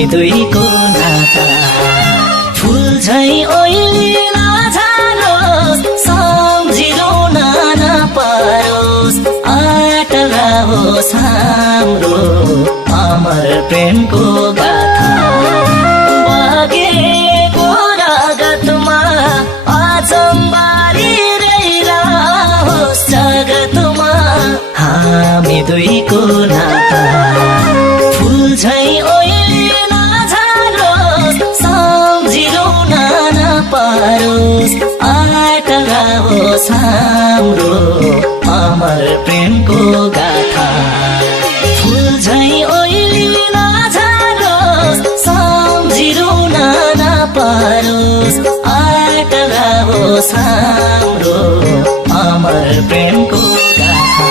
हामी दुईको नाता फुल झै ओइलिन जालोस्, सम्झिरहन नपरोस्, अटला होस् हाम्रो अमर प्रेमको गाथा। बगेको रगतमा अचम्बारी रैला होस् जगतमा हामी दुईको नाता फुल झै ओइलिन जालोस्, सम्झिरहन नपरोस्, अटला होस् हाम्रो अमर प्रेमको गाथा। फुल झै ओइलिन जालोस्, सम्झिरहन नपरोस्, अटला होस् हाम्रो अमर प्रेमको गाथा।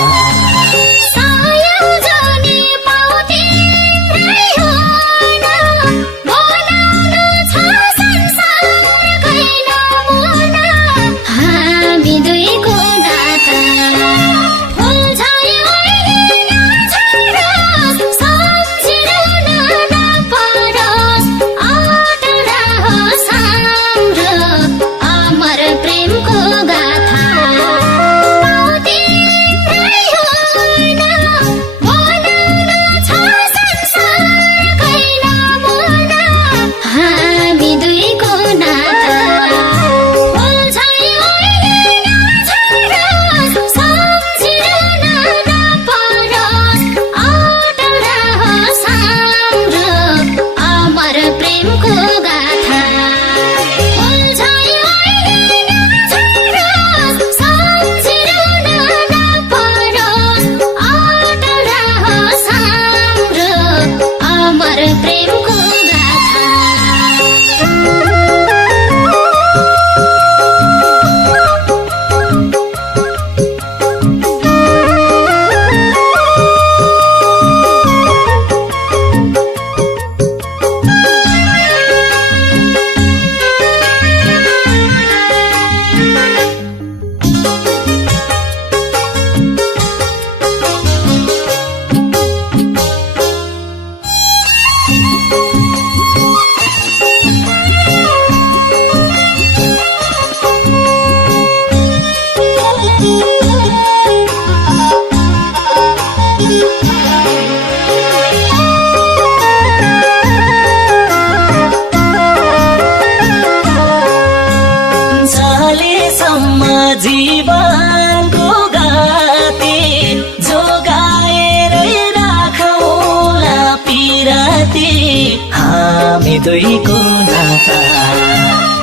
जीवनको गाती जोगाएरै राखौँला पिराती हामी दुईको नाता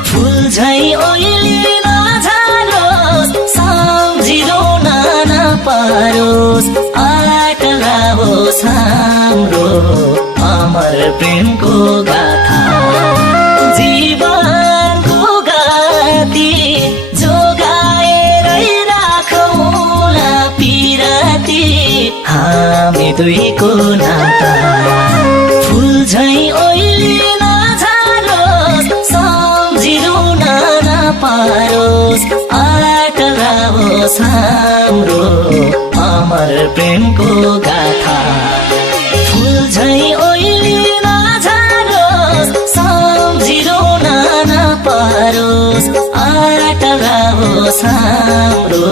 फुल झै ओइलिन जालोस्, सम्झिरहन नपरोस्, अटला होस् हाम्रो अमर प्रेमको गाथा। जीवनको गाती हामी दुईको नाता फुल झै ओइलिन जालोस्, सम्झिरहन नपरोस्, अटला होस् हाम्रो अमर प्रेमको गाथा। फुल झै ओइलिन जालोस्, सम्झिरहन नपरोस्, अटला होस् हाम्रो